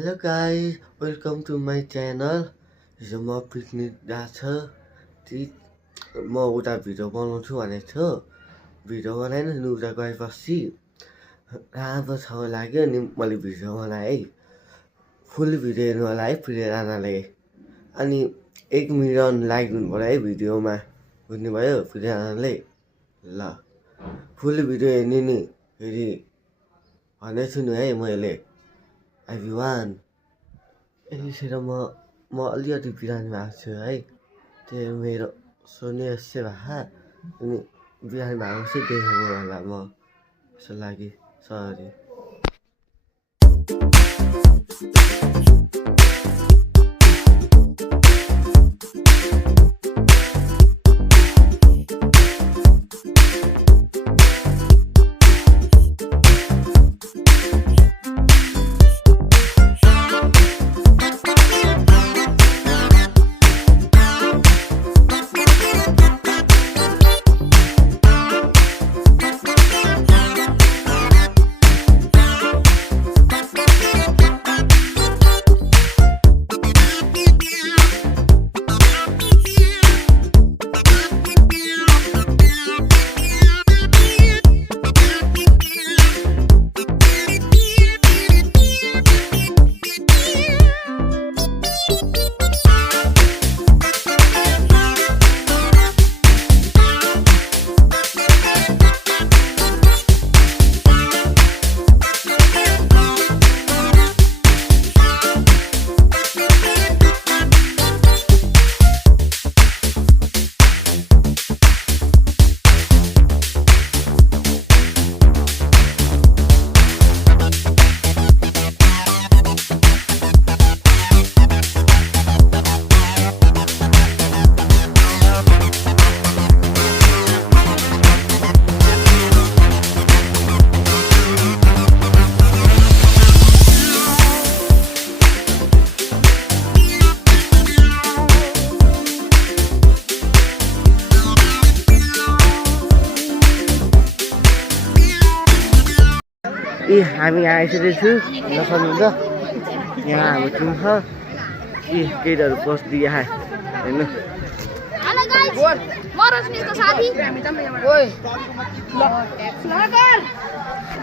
Hello guys, welcome to my channel. हिजो म picnic गएको छ म उता भिडियो बनाउँछु भनेको छु भिडियो बनाएन नि उता गएपछि राम्रो छ लाग्यो अनि मैले भिडियो बनाएँ है फुल भिडियो हेर्नु होला है प्रियरानाले अनि 1 मिलियन लाइक हुनु पर्यो है भिडियोमा बुझ्नुभयो प्रियरानाले ल फुल भिडियो हेर्ने नि फेरि भनेको छु नि है मैले everyone यतिखेर म अलिकति बिरामी भएको छु है त्यो मेरो सोनी यस्तै भए अनि बिरामी भएको चाहिँ देखेको होला म त्यसको लागि सरी हामी आइसकेको छु नसक्नुहुन्छ यहाँ हाम्रो टिम छ केटाहरू बस्दिए हेर्नु हेलो गाइस म रश्मिको साथी ओइ लगार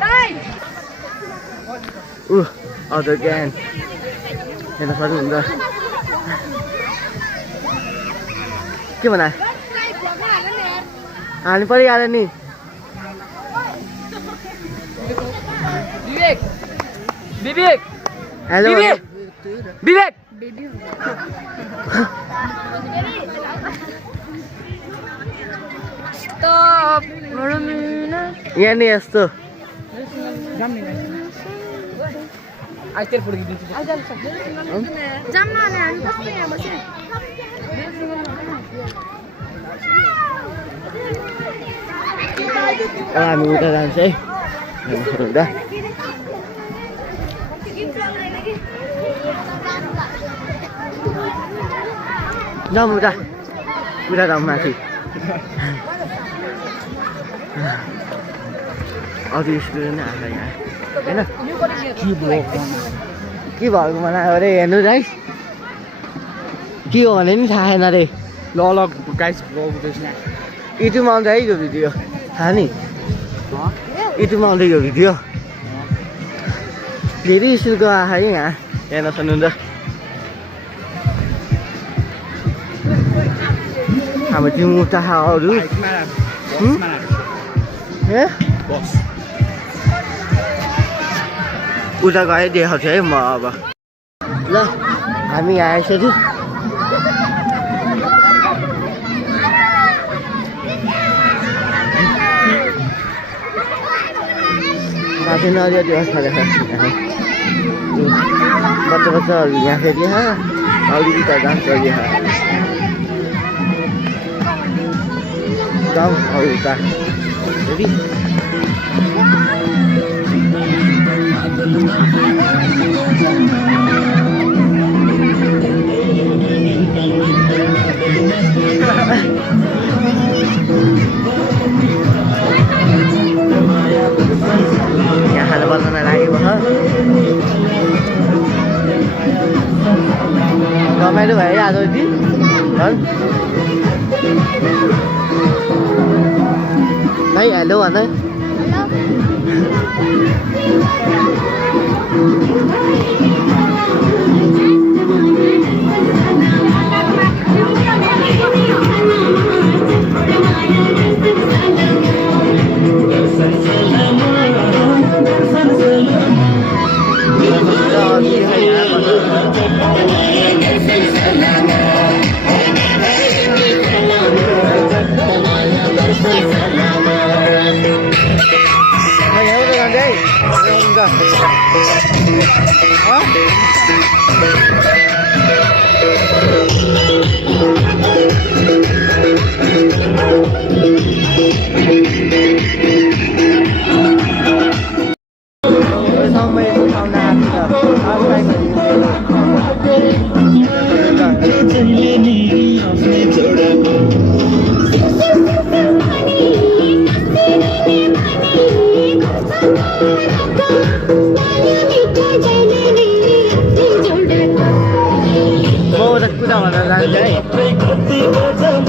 गाइस अदर ग्याङ हेर्न सक्नुहुन्छ के भना हाल्नु परिहाल्यो नि विवेक हेलो विवेक यहाँ नि यस्तो हामी उता जान्छ है हुँदा जाउँ उता जाउँ माथि अरू स्टुडेन्ट आएर यहाँ होइन के भएको मलाई अरे हेर्नु है के हो भने नि थाहा छैन अरे ल गाइस युट्युबमा आउँछ है यो भिडियो थाहा नि युट्युबमा आउँदै यो भिडियो धेरै स्कुलको आएको है यहाँ हेर्न सक्नुहुन्छ हाम्रो टिम उता अरू उता गए देखाउँछु है म अब ल हामी आइसक्यो माथि नदियो व्यवस्था देखा बच्चाहरू यहाँ फेरि अलिकति त जान्छ यहाँ जाउँ अरू उता फेरि यहाँ खाना बनाउन लागेको छ रमाइलो भयो आज दिन झन् भाइ हेलो भन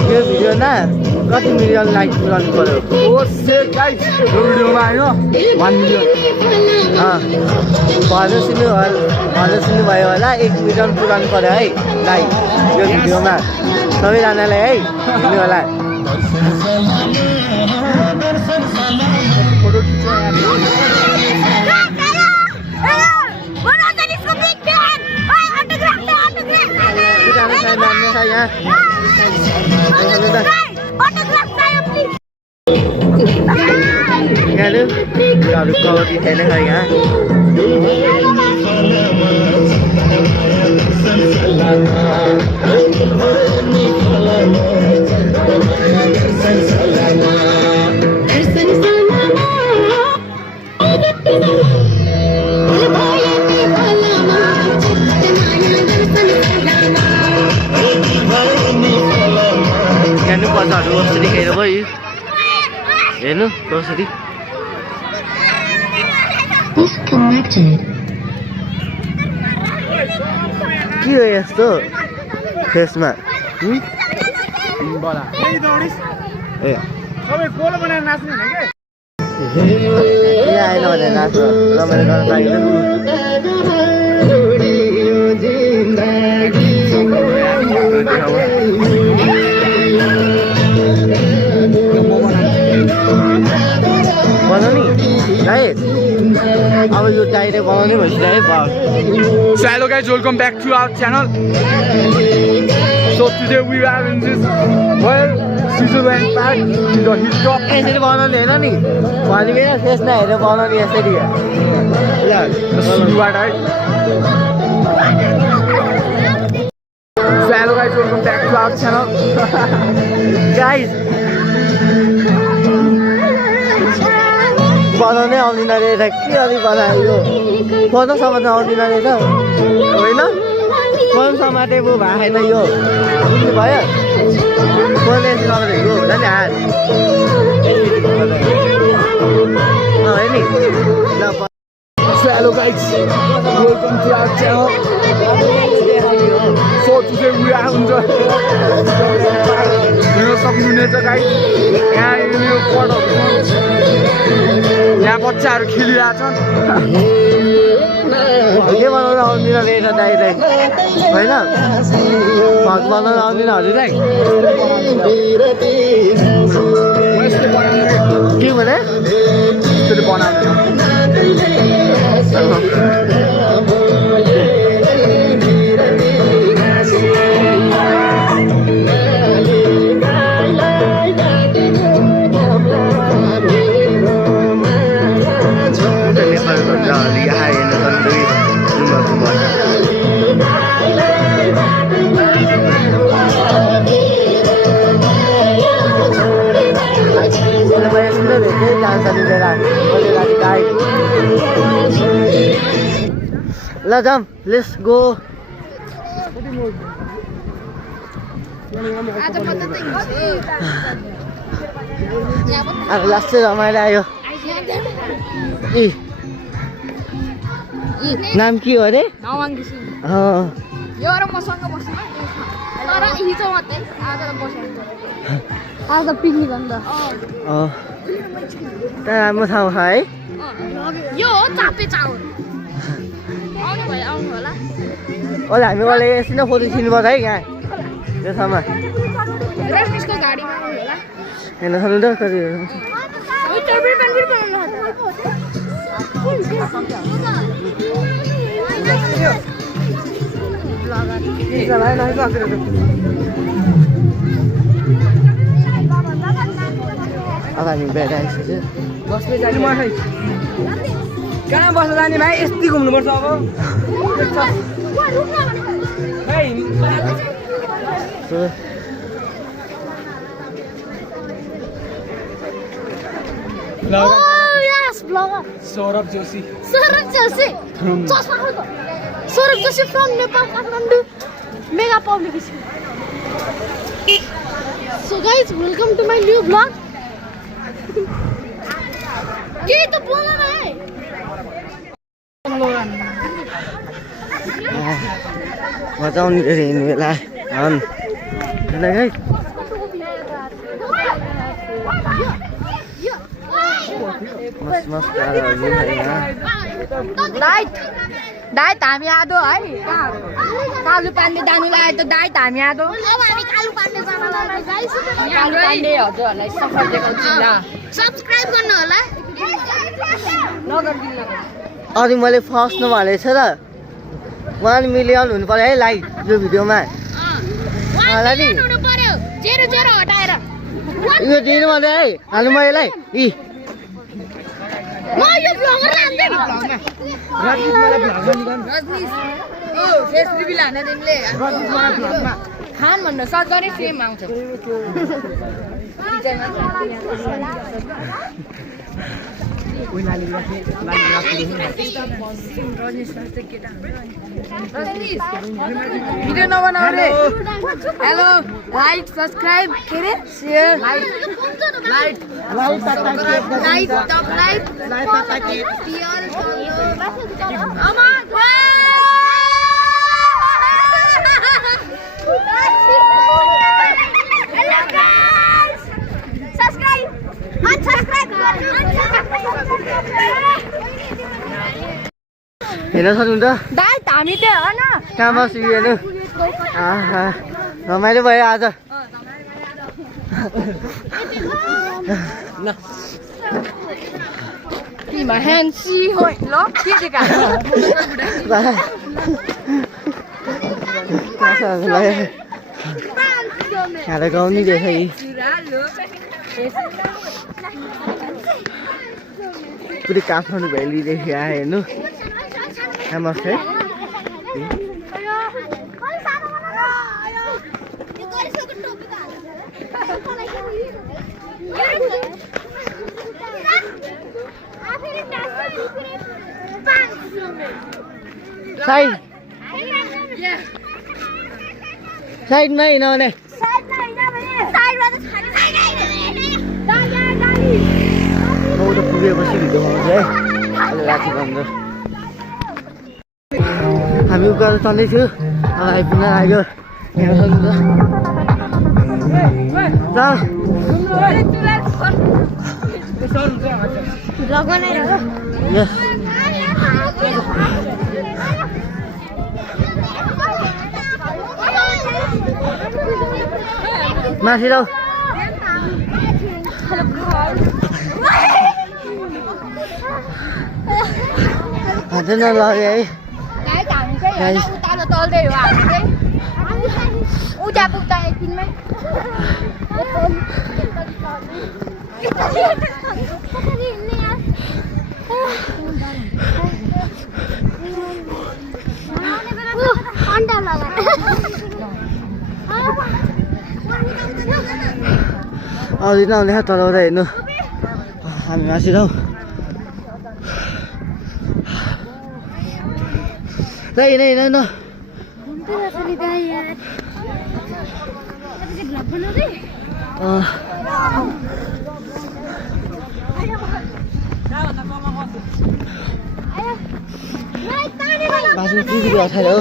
यो भिडियोमा कति मिलियन लाइक पुऱ्याउनु पर्यो यो भिडियोमा आयो 1 मिलियन भन्नु सुन्नुभयो होला 1 मिलियन पुऱ्याउनु पर्यो है लाइक यो भिडियोमा सबैजनालाई है हिँड्नु होला कसरी खेर भयो हेर्नु कसरी के हो यस्तो फेसमा ए आएन भने नाच्नु रमाइलो गर्न पाइँदैन बनाउने है अब यो डाइरेक्ट बनाउने भइसक्यो है So hello guys, welcome back to our channel. So today we are in this Switzerland park in the hilltop. यसरी बनाउने होइन नि भनेको फेस नहेरेर बनाउने यसरी So hello guys, welcome back to our channel. Guys बनाउनै आउँदैन रहेछ के अलि बनायो फोटोसम्म त आउँदैन रहेछ होइन फोनसम्म चाहिँ भयो छैन यो बुझ्नु भयो फोनले यो हुन्छ नि हात है नि ल So hello guys, welcome to our channel. So today we are in the सक्नुहुनेछ गाइस यहाँ यो पटहरू यहाँ बच्चाहरू खेलिरहेछन् के बनाउन आउँदैन रहेछ दाइलाई होइन भात बनाउन आउँदैन हजुरलाई के भने त्यसले बनाउँदैन ल जाम लेट्स गो अब लास्ट चाहिँ रमाइलो आयो नाम के हो अरे नवाङ घिसिङ यो र मसँग बस्नु तर हिजो मात्रै आज त बसेन आज त पिकनिक अन्त राम्रो ठाउँ छ है यो हो चापे चाउर आउनु भयो आउनु होला ओला हामी वाला एकछिन फोटो खिच्नुपर्छ है यहाँ त्यो ठाउँमा रेस्मिसको गाडीमा आउनु होला हेर्न सक्नु त कति अब हामी बेड आइसक्यो बस्ने जाने मलाई कहाँ बस्न जाने भाइ यस्तै घुम्नुपर्छ अब Saurabh Joshi from Nepal, Kathmandu, mega publication. So guys, welcome to my new vlog. ये तो बोला ना है मजा आउने धेरै हिँड्ने बेला डाइट हामी आदो है कालु पाण्डे जानु लाग्यो त डाइट हामी आदो अब हामी कालु पाण्डे जान लाग्यो गाइस कालु पाण्डे हजुरहरुलाई सफर देखाउँछु ल सब्स्क्राइब गर्नु होला नगर्दिनु अझै मैले फर्स्ट नभनेको छ त 1 मिलियन हुनु पर्यो है लाइक यो भिडियोमा होला नि 0 हटाएर यो दिनु पर्यो है हाल्नु म यसलाई म यो ब्लगर लान्दैन रजनीश मलाई भ्लगमा निकाल्नु रजनीश ओ फेस रिभिल हाने तिमीले रजनीश मलाई भ्लगमा खान भन्नु सर्च गरे सेम आउँछ भिडियो नबनाऊ रे हेलो लाइक सब्स्क्राइब के रे शेयर लाइक हेर्न सक्नुहुन्छ डाइट हामी चाहिँ होइन कहाँ बस्छु हेर्नु रमाइलो भयो आज ह्यान्सी हो ल के देखा खाएर गाउनु देख पुरै काठमाडौँ भ्यालीदेखि आयो हेर्नु नमस्ते साइडमा हिँड्ने पुगेपछि भिडियो बनाउँछ है अहिले राति बन्द हामी उकालो चल्दैछु आइपुग्न लाग्यो हेर्न सक्नुहुन्छ माथि जाऊ हात नलग्यो है उता तल्दै हो हामी चाहिँ उता पुग्दा एकदिनमै आउँदैन आउने तलाउँदा हेर्नु हामी माथि जाउँ हिँड हिँड न बाजु के भिडियो थाल्यो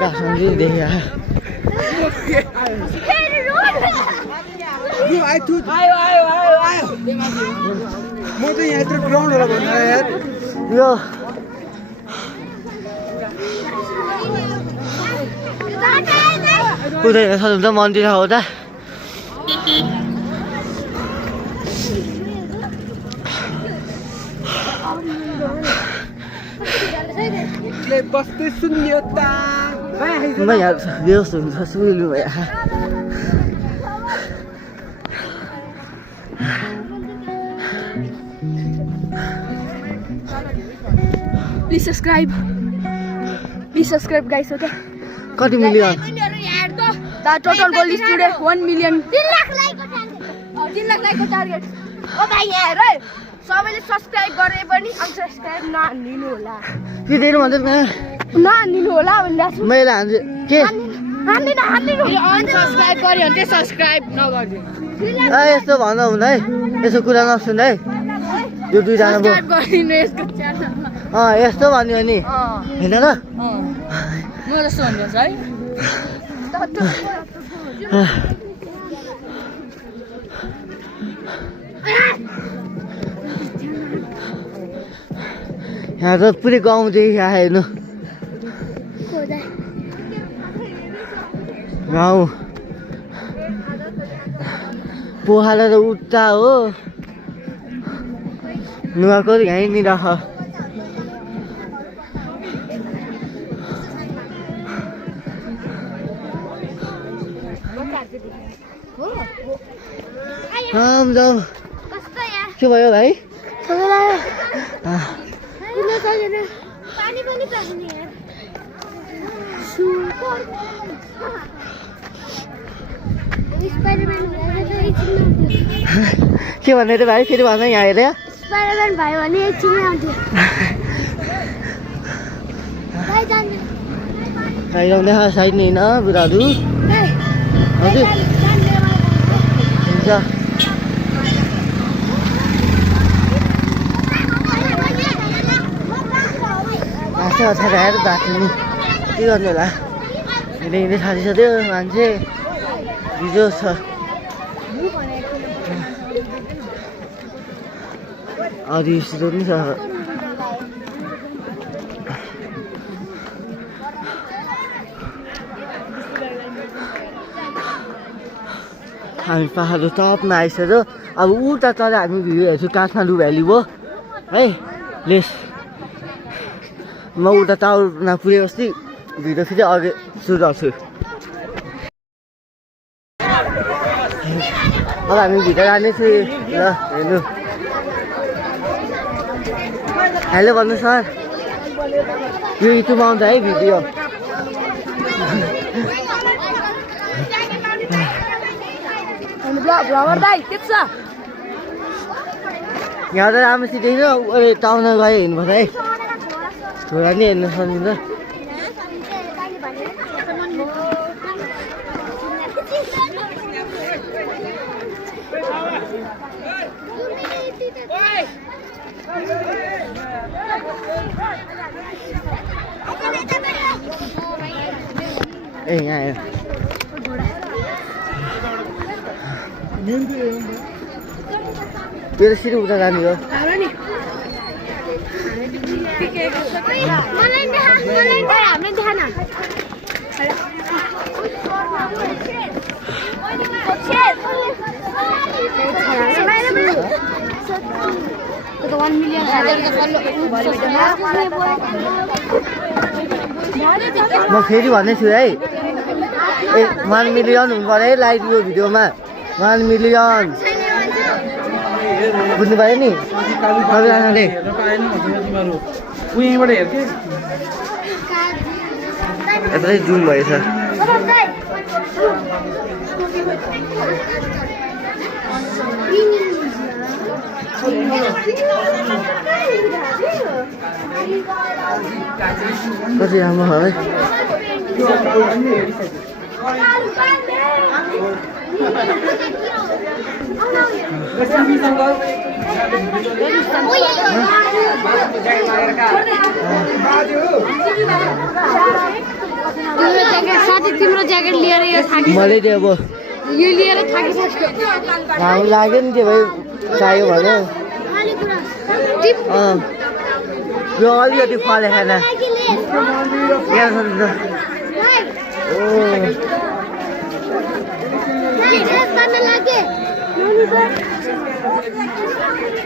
काठमाडौँ देखिया म त यहाँ यत्रो ग्राउन्ड होला भन्नु यार यो कुदैन सक्नुहुन्छ मन्दिर हो त बस्दै शून्यता म यहाँ बेहोस हुन्छ सुइलु भयो Please subscribe guys, okay? कति million The total goal is today 1 million. 3 lakh like को टार्गेट. ओ भाइ यहाँ हेर है. सबैले सब्स्क्राइब गरे पनि अनसब्स्क्राइब नहान्दिनु होला. के दिनु भन्छ नहान्दिनु होला भन्दा छु. मैले हान्छु के हान्दिनु. अनसब्स्क्राइब गर्यो भने चाहिँ सब्स्क्राइब नगर्दिनु. यस्तो भन्दा हुँदा है यसो कुरा नसुन है यो दुईजना भयो सब्स्क्राइब गरिदिनु यसको च्यानलमा. यस्तो भन्यो नि होइन र म जस्तो भन्दैछ है. यहाँ त पुरै गाउँदेखि आयो हेर्नु गाउँ पोखरा त उता हो नुवाकोट यहीँनिर छ जाऊ के भयो भाइ के भन्दै थियो भाइ फेरि भन्दा यहाँ हेरे स्पाइडरम्यान भयो भने एकछिनै आउँथ्यो आइरहँदै साइड नि होइन बुढाहरू हजुर हुन्छ आएर बाटो नि के गर्नु होला हिँड्दै हिँड्दै थालिसक्यो मान्छे भिजो छ अरू स्टुडेन्ट पनि छ हामी पाहाडको टपमा आइसक्यो अब उता तल हामी भिडियो हेर्छु काठमाडौँ भ्याली भयो है लेस म उता टावरमा पुगेपछि भिडियो फेरि अघि सुरु गर्छु अब हामी भित्र जानेछु ल हेर्नु हेलो भन्नु सर यो युट्युबमा आउँछ है भिडियो यहाँ त राम्रोसित देख्नु टाउनमा गयो हिँड्नुपर्छ है छोरा नि हेर्नु सकिन्छ ए यहाँ हेर मेरो सिधै उता जाने हो म फेरि भन्दैछु है 1 मिलियन हुनु पर्यो है लाइक यो भिडियोमा 1 मिलियन बुझ्नु भयो नि सबैजनाले यत्रै जुम भएछ कति राम्रो छ है तिम्रो ज्याकेट लिएर यो थाकी मैले त्यो अब यो लिएर थाकिसक्यो घाम लाग्यो नि त्यो भाइ चाहियो भने यो अलिकति फले खान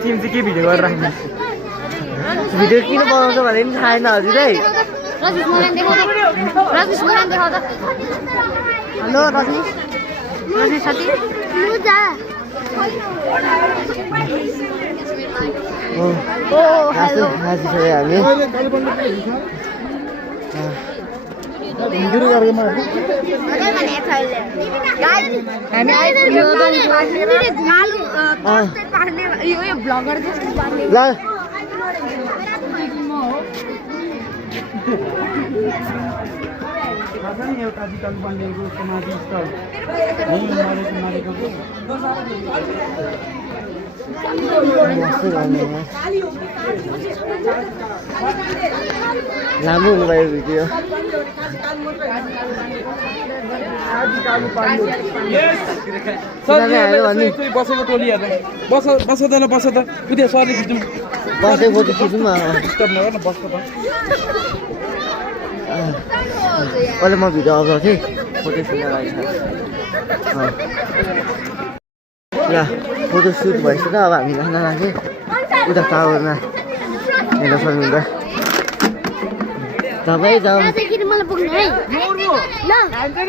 तिमी चाहिँ के भिडियो गरेर राख्नु भिडियो किन बनाउँछ भने पनि थाहा छैन हजुरै रजनीश मोहन देखाउ त हेलो रजनीश साथी हामी ल एउटा कालु पाण्डेको समाधि स्थल मारेको लामो हुनुभयो भिडियो बसेको टोलीहरूलाई बस त ल बस त उता सरले खिच्नु बसेको फोटो खिच्नु डिस्टर्ब नगर न बस्छ त अहिले म भिडियो अपलोड थिएँ फोटो खिच्न लागि ल फोटो सुट भइसक्यो अब हामी जान लाग्यो उता टावरमा हेर्न सक्नुहुन्छ तपाईँ जाउँ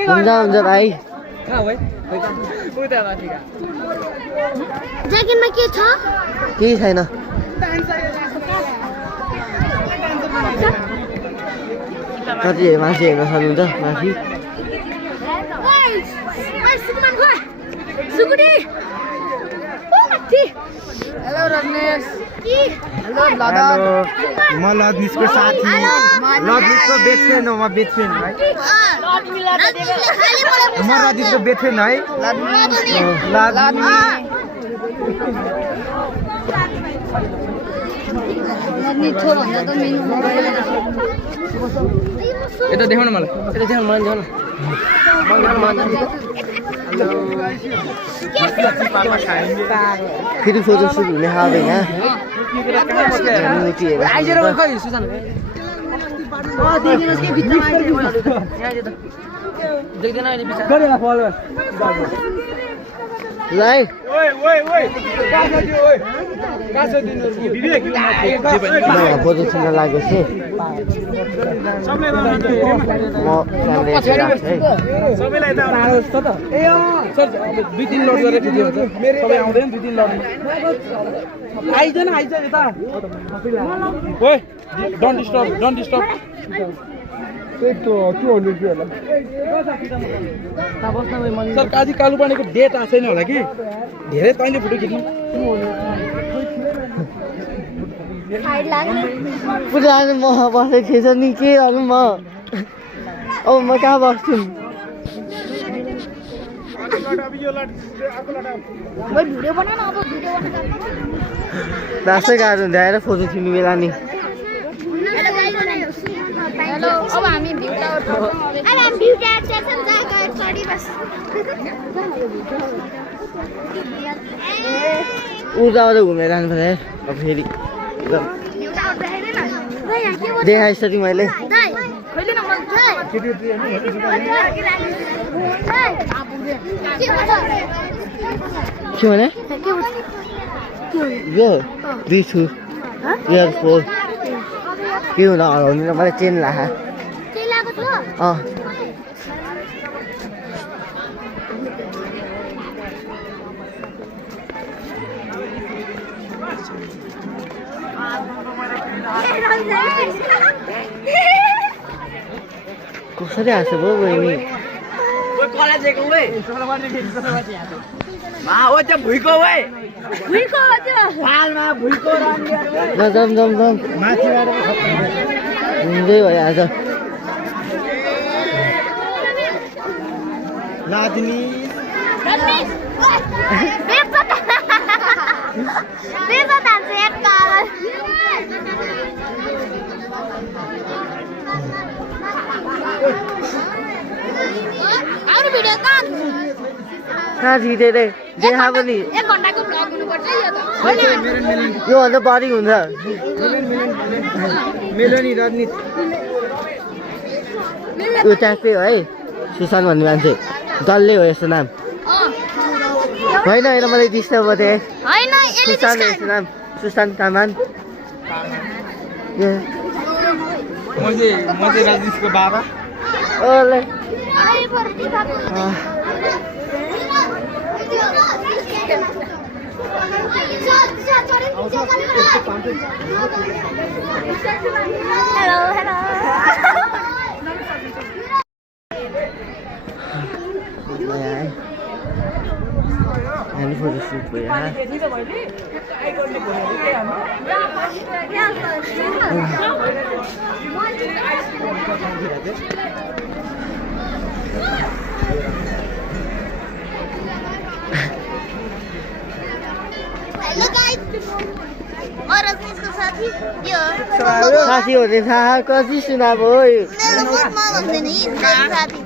हुन्छ हुन्छ भाइ ज्याकेटमा के छ केही छैन कति मान्छे हेर्न सक्नुहुन्छ माथि हेलो रजनीश हेलो म लजनीशको साथी लजनीशको बेस्ट फ्रेन्ड हो म बेस्ट फ्रेन्ड है म रजनीशको बेस्ट फ्रेन्ड है यता देखाउन मलाई यता देखाउनु मन जाउँ फेरि फोटो सुट हुने खाँदैन फोटो खिच्न लागेको छु म सबैलाई त जस्तो त ए सर 2-3 लोड गरेर खिच्यो सबै आउँदैन 2-3 लोड आइजन यता ओए डोन्ट डिस्टर्ब त्यही त 200 के होला सर काजी कालु पाण्डेको डेट आएको छैन होला कि धेरै तैँले फोटो खिच्नु पुरा म बसेको थिएछ नि के गर्नु म अब म कहाँ बस्छु लास्टै गाह्रो हुन्छ आएर फोटो खिच्नु बेला नि अब हामी भ्यू टावर उता घुमेर जानु पर्यो अब फेरि देखाइसकेँ मैले के भने यो बिछु एयरपोर्ट के हुन हराउने र मैले चेन लाखा कसरी हाँस्यो भयो बहिनी जम हुँदै भइहाल्छ लाजनी त्यसो जान्छ एक काल अरु भिडियो कहाँ झिटेरै देखा पनि 1 घण्टाको भ्लग हुनुपर्छ यो त योभन्दा बढी हुन्छ मेलोनी रजनी यो ट्याक्कै हो है सुशान्त भन्ने मान्छे डल्लै हो यस्तो नाम होइन होइन मलाई डिस्टर्ब गरे हैन सुशान्त यस्तो नाम सुशान्त तामाङ म चाहिँ रजनीशको बाबा ओले hello And for the soup, yeah. Hello guys और रजनीशको साथी यो साथी हो रे थाहा कति सुनाबो मेरो ग्रुपमा भन्दैन नि साथी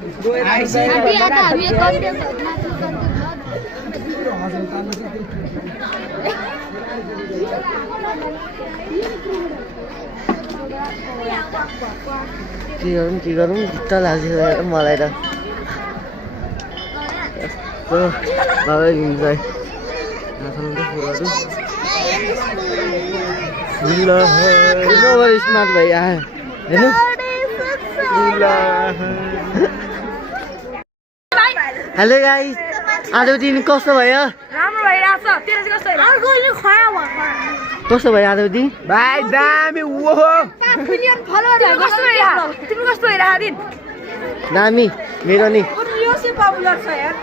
साथी आता हामी कन्टेन्ट के गरौँ ढुट्ट लाग्छ मलाई त यस्तो बाबै हुन्छ स्मार्ट भाइ आयो हेर्नु हेलो गाइस आजको दिन कस्तो भयो राम्रो भइरहेछ तेरो चाहिँ कस्तो कस्तो भयो आजको दिन भाइ दामी ओहो मिलियन फलोअर कस्तो भइरहेछ तिमी कस्तो भइरहेछ दिन दामी मेरो नि यो चाहिँ पपुलर छ यार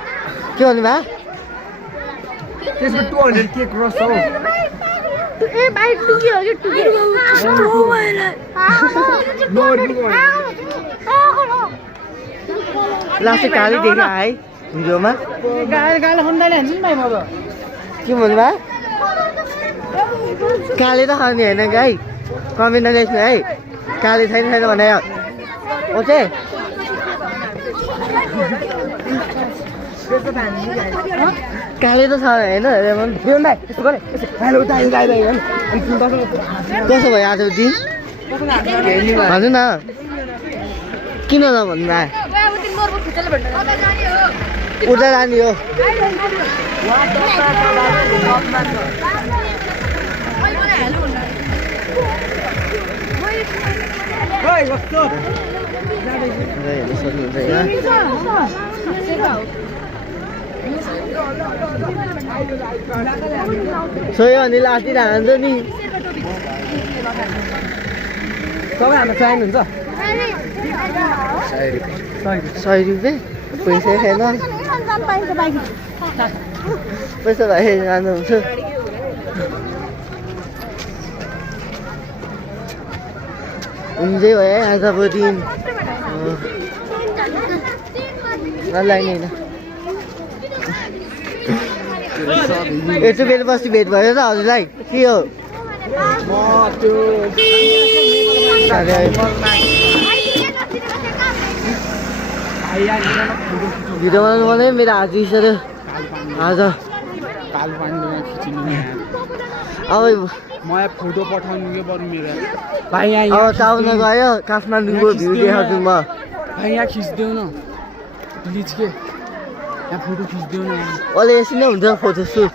के भन्नु भयो त्यसमा 200 के क्रस हो ए भाइ टुक्यो यो टुक्यो लास्ट काली देखा है भिडियोमा गाली खन्दाले हान्छ नि भाइ म त के भन्नु भयो काले त खाने होइन गाई कमेन्ट लेख्नु है काले छैन छैन भने ओके काले त छ होइन कसो भयो आज दिन भन्नु न किन नभन्नु भयो उता जाने हो हेर्नु सक्नुहुन्छ यहाँ सोयो भने लास्ट दिन हान्छ नि तपाईँ हाम्रो चाहनुहुन्छ 100 रुपियाँ पैसा छैन पैसा भए जानुहुन्छ हुन्छै भयो है आजको दिन नलाग्ने होइन यत्रो बेर बस्ती भेट भयो त हजुरलाई के हो भिडियो बनाउनु पर्ने मेरो हात बिसऱ्यो आज अब मलाई फोटो पठाउनु के पर्यो मेरो अब चाउन गयो काठमाडौँको भ्यू देखाउँछु म भाइ यहाँ खिच्देऊ न प्लिज के यहाँ फोटो खिच्देऊ न अहिले यसरी नै हुन्छ फोटो सुट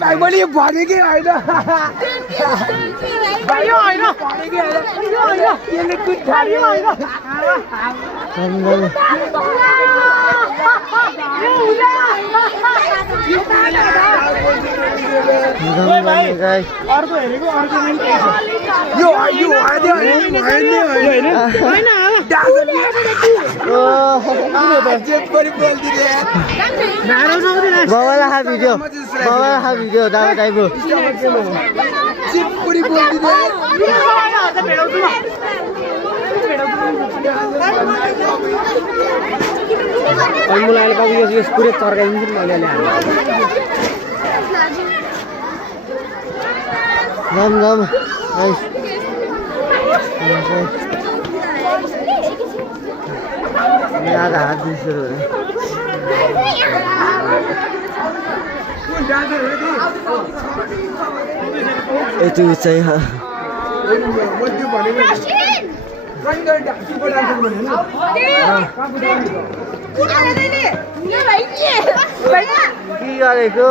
भाइ मैले भनेकै होइन अर्को हेरेको अर्को यो बाबालाई भिडियो दाबा टाइपको अनि मलाई अहिले बाबु यो पुरै चर्काइदिन्छु नि मैले जाम जाम आधा हात दिन्छु यति उचाइ के गरेको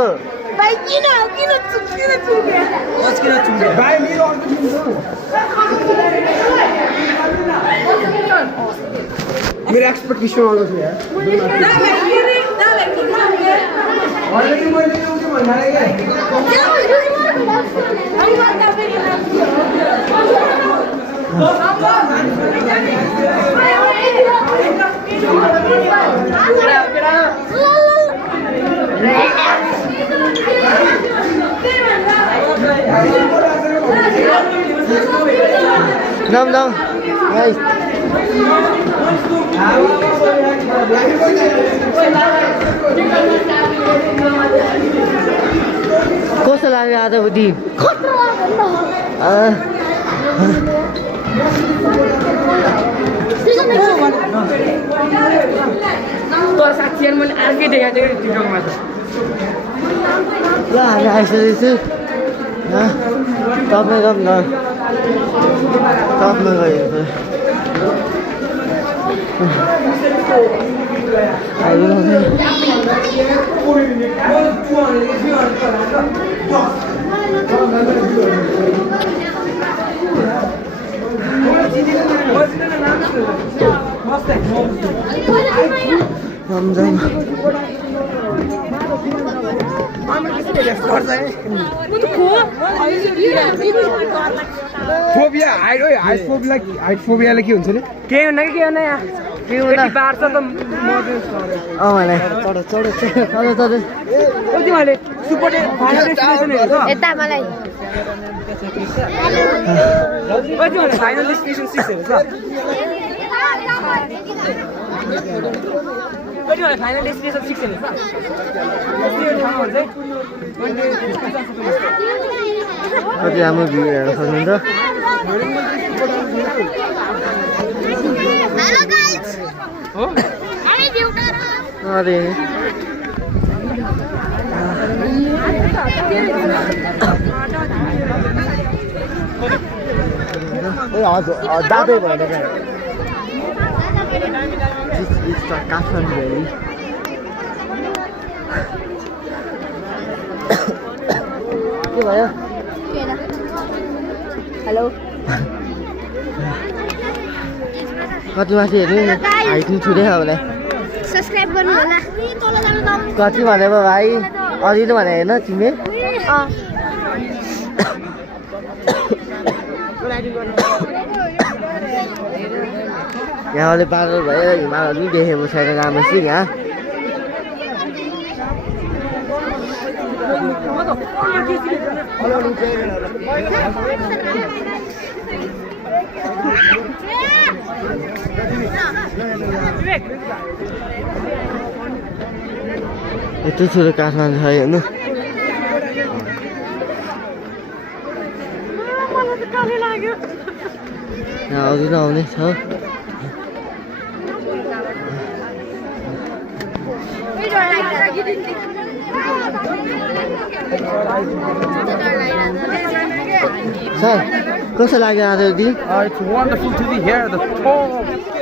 मेरो एक्सपेक्टेसन आउँछ यार Năm đâu đây कसो लाग्यो आजको दिन साथीहरू मैले अर्कै देखाएको थिएँ टिकटकमा त ल हामी आइसकेको छु तपाईँ गयो न तपाईँ गयो फोबिया हाइट फोबियाले के हुन्छ नि के हुन्न कि के हुन्न यहाँ के हुन्न बार्छ त मलाई तिमीहरूले सुपर फाइनल डेस्टिनेसन हेर्छ यता मलाई तिमीहरूले फाइनल डेस्टिनेसन 6 हेर्छ फाइनल डेस्टिनेसन 6 हेर्छ कति राम्रो भ्यू हेर्न सक्नुहुन्छ हेलो गाइस हो हामी भ्युटर अरे हजुर दाबै भएन काठमाडौँ के भयो हेलो कति माथि हेर्नु हाइट नि छुँदै छ होला सब्स्क्राइब गर्नु होला तल जानु न कति भनेको भाइ अलिअलि भने होइन तिमी यहाँ अहिले बादल भयो हिमालहरू पनि देखेको छैन राम्रोसित यहाँ यत्रो ठुलो काठमाडौँ छ हेर्नु यहाँ अरू नै आउने छ सर कसो लाग्यो आजको दिन It's wonderful to be here at the top.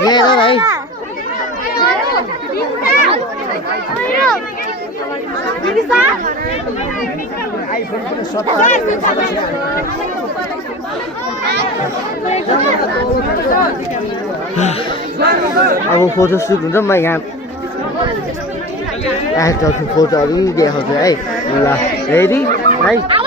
यहाँ हेर भाइ अब फोटो सुट हुन्छ म यहाँ आएको फोटोहरू पनि देखाउँछु है ल रेडी है